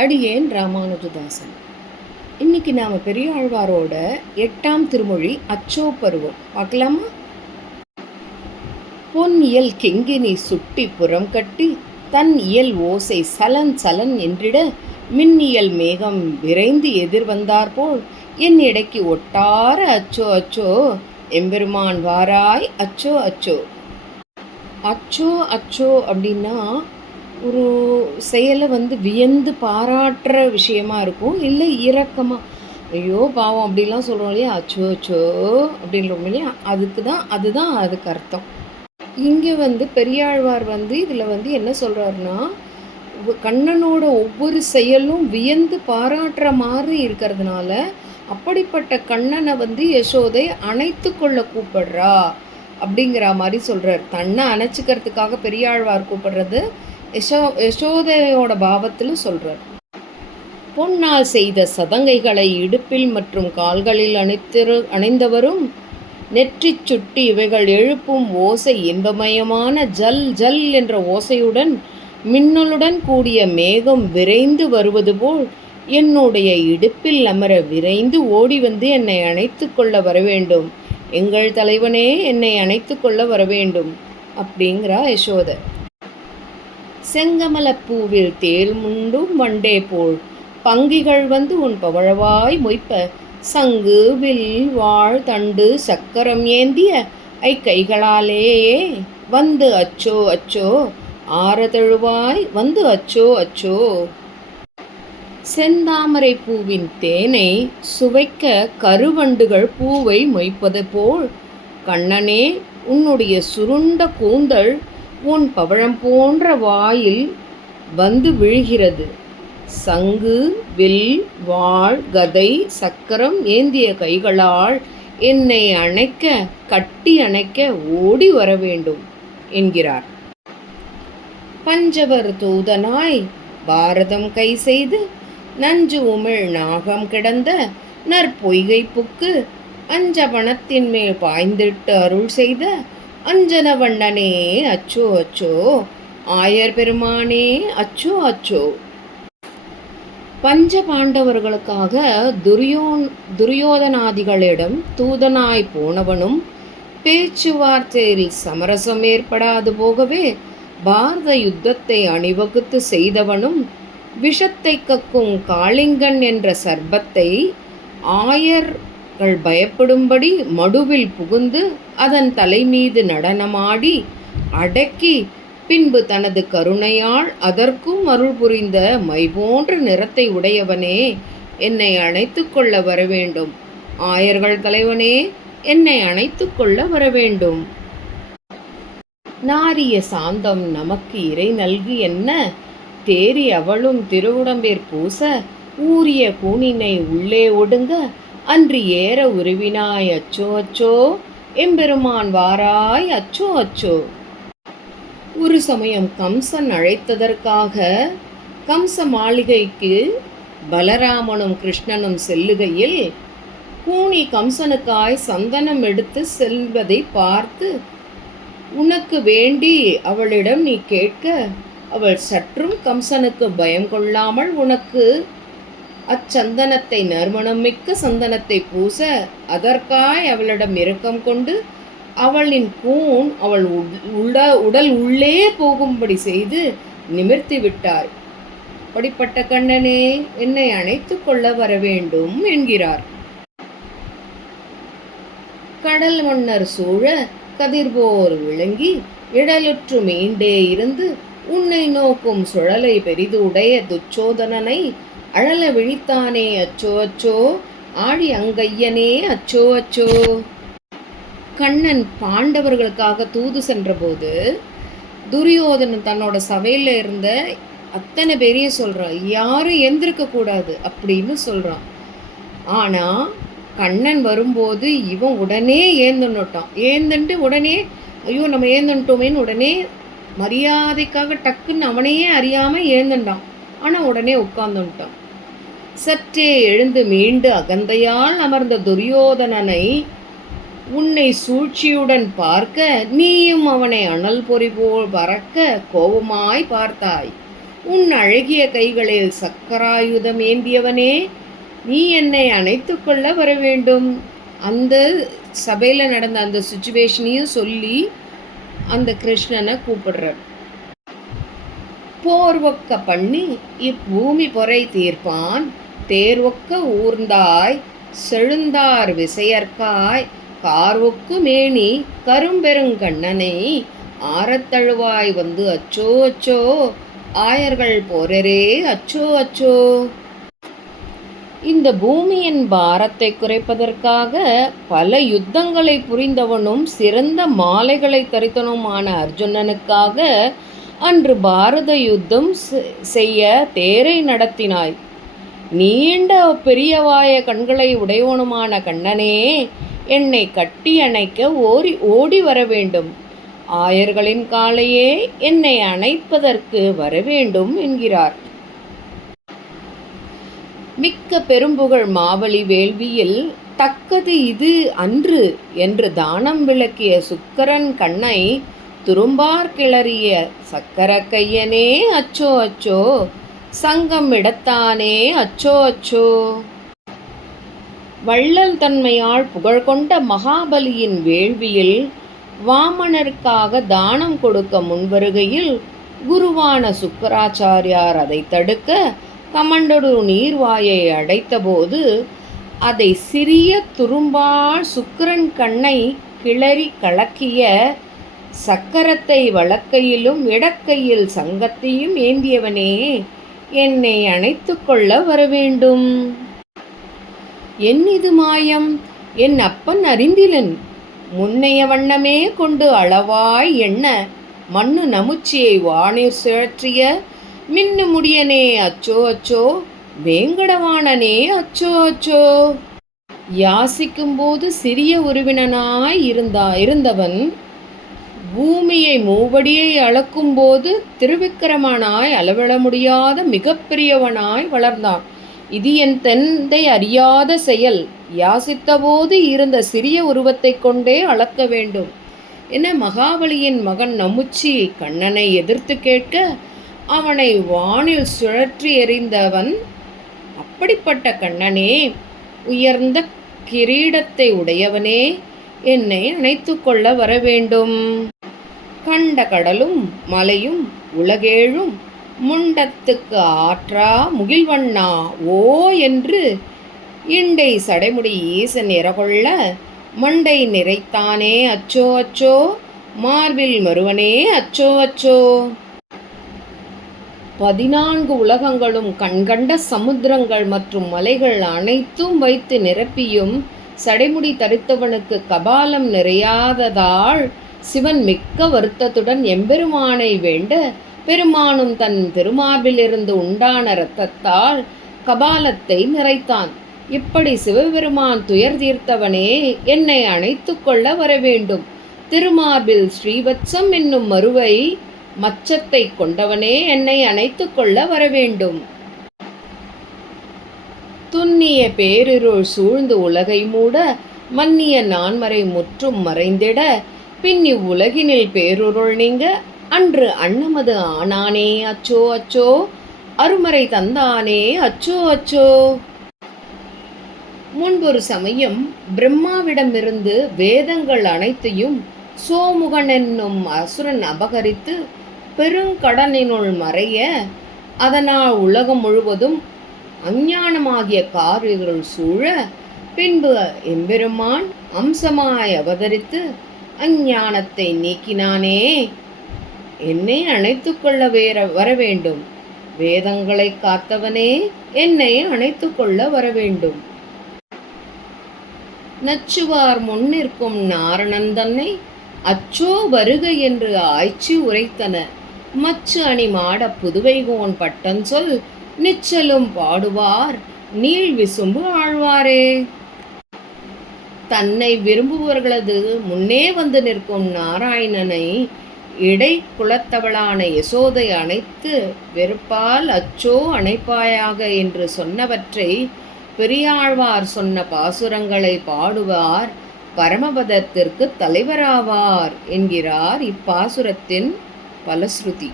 அடியேன் ராமானுஜதாசன். இன்னைக்கு நாம் பெரியாழ்வாரோட 8ஆம் திருமொழி அச்சோ பருவம் பார்க்கலாமா? பொன் இயல் கெங்கினி சுட்டி புறம் கட்டி தன் இயல் ஓசை சலன் சலன் என்றிட மின்னியல் மேகம் விரைந்து எதிர்வந்தாற்போல் என் இடைக்கு ஒட்டார அச்சோ அச்சோ எம்பெருமான் வாராய் அச்சோ அச்சோ. அச்சோ அச்சோ அப்படின்னா ஒரு செயலை வியந்து பாராட்டுற விஷயமா இருக்கும், இல்லை இரக்கமாக ஐயோ பாவம் அப்படிலாம் சொல்கிறோம் இல்லையா, அச்சோ அச்சோ அப்படின்றோம் இல்லையா, அதுதான் அதுக்கு அர்த்தம். இங்கே பெரியாழ்வார் இதில் என்ன சொல்கிறாருன்னா, கண்ணனோட ஒவ்வொரு செயலும் வியந்து பாராட்டுற மாதிரி இருக்கிறதுனால அப்படிப்பட்ட கண்ணனை யசோதை அணைத்து கொள்ள கூப்பிடுறா அப்படிங்கிற மாதிரி சொல்கிறார். தன்னை அணைச்சிக்கிறதுக்காக பெரியாழ்வார் கூப்பிடுறது யசோதையோட பாவத்தில் சொல்கிறார். பொன்னால் செய்த சதங்கைகளை இடுப்பில் மற்றும் கால்களில் அணிந்தவரும் நெற்றி சுட்டி இவைகள் எழுப்பும் ஓசை இன்பமயமான ஜல் ஜல் என்ற ஓசையுடன் மின்னலுடன் கூடிய மேகம் விரைந்து வருவது போல் என்னுடைய இடுப்பில் அமர விரைந்து ஓடி என்னை அணைத்து கொள்ள வர வேண்டும், எங்கள் தலைவனே என்னை அணைத்து கொள்ள வர வேண்டும் அப்படிங்கிறா யசோதை. செங்கமலப்பூவில் தேல் முண்டும் வண்டே போல் பங்கிகள் உன் பவழவாய் மொய்ப்ப சங்கு வில் வாழ் தண்டு சக்கரம் ஏந்திய கைகளாலேயே அச்சோ அச்சோ ஆரதழுவாய் அச்சோ அச்சோ. செந்தாமரை பூவின் தேனை சுவைக்க கருவண்டுகள் பூவை மொய்ப்பது போல் கண்ணனே உன்னுடைய சுருண்ட கூந்தல் உன் பவழம் போன்ற வாயில் விழுகிறது. சங்கு வில் வாழ் கதை சக்கரம் ஏந்திய கைகளால் என்னை கட்டி அணைக்க ஓடி வர வேண்டும் என்கிறார். பஞ்சவர் தூதனாய் பாரதம் கை செய்து நஞ்சு உமிழ் நாகம் கிடந்த நற்பொய்கை புக்கு அஞ்சபணத்தின் மேல் பாய்ந்திட்டு அருள் செய்த அஞ்சன வண்ணனே அச்சோ அச்சோ ஆயர் பெருமானே அச்சோ அச்சோ. பஞ்ச பாண்டவர்களுக்காக துரியோதனாதிகளிடம் தூதனாய் போனவனும் பேச்சுவார்த்தையில் சமரசம் ஏற்படாது போகவே பாரத யுத்தத்தை அணிவகுத்து செய்தவனும் விஷத்தை கக்கும் காளிங்கன் என்ற சர்பத்தை ஆயர்கள் பயப்படும்படி மடுவில் புகுந்து அதன் தலைமீது நடனமாடி அடக்கி பின்பு தனது கருணையால் அதற்கும் அருள் புரிந்த மை போன்ற நிறத்தை உடையவனே என்னை அணைத்து கொள்ள வர வேண்டும், ஆயர்கள் தலைவனே என்னை அணைத்து கொள்ள வர வேண்டும். நாரிய சாந்தம் நமக்கு இறை நல்கி என்ன தேறி அவளும் திருவுடம்பேர் பூச ஊரிய கூனினை உள்ளே ஒடுங்க அன்று ஏற உருவினாய் அச்சோ அச்சோ எம்பெருமான் வாராய் அச்சோ அச்சோ. ஒரு சமயம் கம்சன் அழைத்ததற்காக கம்ச மாளிகைக்கு பலராமனும் கிருஷ்ணனும் செல்லுகையில் கூனி கம்சனுக்காய் சந்தனம் எடுத்து செல்வதை பார்த்து உனக்கு வேண்டி அவளிடம் நீ கேட்க அவள் சற்றும் கம்சனுக்கு பயம் கொள்ளாமல் உனக்கு அச்சந்தனத்தை நறுமணம் மிக்க சந்தனத்தை பூச அதற்காய் அவளிடம் இரக்கம் கொண்டு அவளின் கூன் அவள் உடல் உள்ளே போகும்படி செய்து நிமிர்த்தி விட்டாய். அப்படிப்பட்ட கண்ணனே என்னை அணைத்து கொள்ள வர வேண்டும் என்கிறார். கடல் மன்னர் சூழ கதிர்போர் விளங்கி இடலுற்று மீண்டே இருந்து உன்னை நோக்கும் சுழலை பெரிது உடைய துச்சோதனனை அழல விழித்தானே அச்சோ அச்சோ ஆழி அங்கையனே அச்சோ அச்சோ. கண்ணன் பாண்டவர்களுக்காக தூது சென்றபோது துரியோதனன் தன்னோட சபையில் இருந்த அத்தனை பேரையும் சொல்கிறான், யாரும் எந்திருக்க கூடாது அப்படின்னு சொல்கிறான். ஆனால் கண்ணன் வரும்போது இவன் உடனே ஏந்துட்டு உடனே ஐயோ நம்ம ஏந்துட்டோமேன்னு உடனே மரியாதைக்காக டக்குன்னு அவனையே அறியாமல் ஏந்துட்டான். ஆனால் உடனே உட்கார்ந்துட்டான். சற்றே எழுந்து மீண்டு அகந்தையால் அமர்ந்த துரியோதனனை உன்னை சூழ்ச்சியுடன் பார்க்க நீயும் அவனை அனல் பொறி போல் பறக்க கோபமாய் பார்த்தாய். உன் அழகிய கைகளில் சக்கராயுதம் ஏந்தியவனே, நீ என்னை அணைத்து கொள்ள வர வேண்டும். அந்த சபையில் நடந்த அந்த சுச்சுவேஷனையும் சொல்லி அந்த கிருஷ்ணனை கூப்பிடுறார். போர்வொக்க பண்ணி இப்பூமி பொறை தீர்ப்பான், தேர்வொக்க ஊர்ந்தாய் செழுந்தார் விசையற்காய், கார்வொக்கு மேனி கரும்பெருங்கண்ணனை ஆரத்தழுவாய் வந்து அச்சோ அச்சோ, ஆயர்கள் போரரே அச்சோ அச்சோ. இந்த பூமியின் பாரத்தை குறைப்பதற்காக பல யுத்தங்களை புரிந்தவனும் சிறந்த மாலைகளை தரித்தனுமான அர்ஜுனனுக்காக அன்று பாரத யுத்தம் செய்ய தேரை நடத்தினாய். நீண்ட பெரியவாய கண்களை உடையவனுமான கண்ணனே, என்னை கட்டி அணைக்க ஓடி வர வேண்டும். ஆயர்களின் காலையே என்னை அணைப்பதற்கு வரவேண்டும் என்கிறார். மிக்க பெரும்புகழ் மாவலி வேள்வியில் தக்கது இது அன்று என்று தானம் விளக்கிய சுக்கரன் கண்ணை துரும்பார் கிளறிய சக்கர கையனே அச்சோ அச்சோ, சங்கம் இடத்தானே அச்சோ அச்சோ. வள்ளல் தன்மையால் புகழ் கொண்ட மகாபலியின் வேள்வியில் வாமனருக்காக தானம் கொடுக்க முன்வருகையில் குருவான சுக்கராச்சாரியார் அதை தடுக்க கமண்டடு நீர்வாயை அடைத்தபோது அதை சிறிய துரும்பால் சுக்கிரன் கண்ணை கிளறி கலக்கிய சக்கரத்தை வலக்கையிலும் இடக்கையில் சங்கத்தையும் ஏந்தியவனே, என்னை அணைத்து கொள்ள வரவேண்டும். என் இது மாயம், என் அப்பன் அறிந்திலன், முன்னைய வண்ணமே கொண்டு அளவாய் எண்ண மண்ணு நமுச்சியை வானீர் சுழற்றிய மின்னு முடியனே அச்சோ அச்சோ, வேங்கடவாணனே அச்சோ அச்சோ. யாசிக்கும்போது சிறிய உருவினனாய் இருந்தவன் பூமியை மூவடியை அளக்கும்போது திருவிக்கிரமனாய் அளவிட முடியாத மிக பெரியவனாய் வளர்ந்தான். இது என் தந்தை அறியாத செயல். யாசித்தபோது இருந்த சிறிய உருவத்தை கொண்டே அளக்க வேண்டும் என மகாபலியின் மகன் நமுச்சி கண்ணனை எதிர்த்து கேட்க அவனை வானில் சுழற்றி எறிந்தவன், அப்படிப்பட்ட கண்ணனே, உயர்ந்த கிரீடத்தை உடையவனே, என்னை அணைத்து கொள்ள வரவேண்டும். கண்ட கடலும் மலையும் உலகேழும் முண்டத்துக்கு ஆற்றா முகில்வண்ணா ஓ என்று இண்டை சடைமுடி ஈசன் இறகொள்ள மண்டை நிறைத்தானே அச்சோ அச்சோ, மார்பில் மருவனே அச்சோ அச்சோ. 14 உலகங்களும் கண்கண்ட சமுத்திரங்கள் மற்றும் மலைகள் அனைத்தும் வைத்து நிரப்பியும் சடைமுடி தரித்தவனுக்கு கபாலம் நிறையாததால் சிவன் மிக்க வருத்தத்துடன் எம்பெருமானை வேண்ட பெருமானும் தன் திருமார்பிலிருந்து உண்டான இரத்தத்தால் கபாலத்தை நிறைத்தான். இப்படி சிவபெருமான் துயர் தீர்த்தவனே, என்னை அணைத்து கொள்ள வரவேண்டும். திருமார்பில் ஸ்ரீவத்சம் என்னும் மருவை மச்சத்தை கொண்டவனே, என்னை அணைத்து கொள்ள வரவேண்டும். துன்னிய பேரிருள் சூழ்ந்து உலகை மூட மன்னிய நான்மறை முற்றும் மறைந்திட பின் இவ்வுலகினில் பேருருள் நீங்க அன்று அன்னமது ஆனானே அச்சோ அச்சோ, அருமறை தந்தானே அச்சோ அச்சோ. முன்பொரு சமயம் பிரம்மாவிடமிருந்து வேதங்கள் அனைத்தையும் சோமுகன் என்னும் அசுரன் அபகரித்து பெருங்கடனினுள் மறைய அதனால் உலகம் முழுவதும் அஞ்ஞானமாகிய காரிருள் சூழ பின்பு எம்பெருமான் அம்சமாய் அவதரித்து அஞ்ஞானத்தை நீக்கினானே, என்னை அணைத்து கொள்ள வரவேண்டும். வேதங்களை காத்தவனே, என்னை அணைத்து கொள்ள வரவேண்டும். நச்சுவார் முன்னிற்கும் நாரணன் தன்னை அச்சோ வருக என்று ஆய்ச்சி உரைத்தன. மச்சு அணி மாட புதுவைகோன் பட்டன் சொல் நிச்சலும் பாடுவார் நீள் விசும்பு ஆழ்வாரே. தன்னை விரும்புபவர்களது முன்னே வந்து நிற்கும் நாராயணனை இடை குலத்தவளான யசோதை அணைத்து வெறுப்பால் அச்சோ அணைப்பாயாக என்று சொன்னவற்றை பெரியாழ்வார் சொன்ன பாசுரங்களை பாடுவார் பரமபதத்திற்கு தலைவராவார் என்கிறார் இப்பாசுரத்தின் பலஸ்ருதி.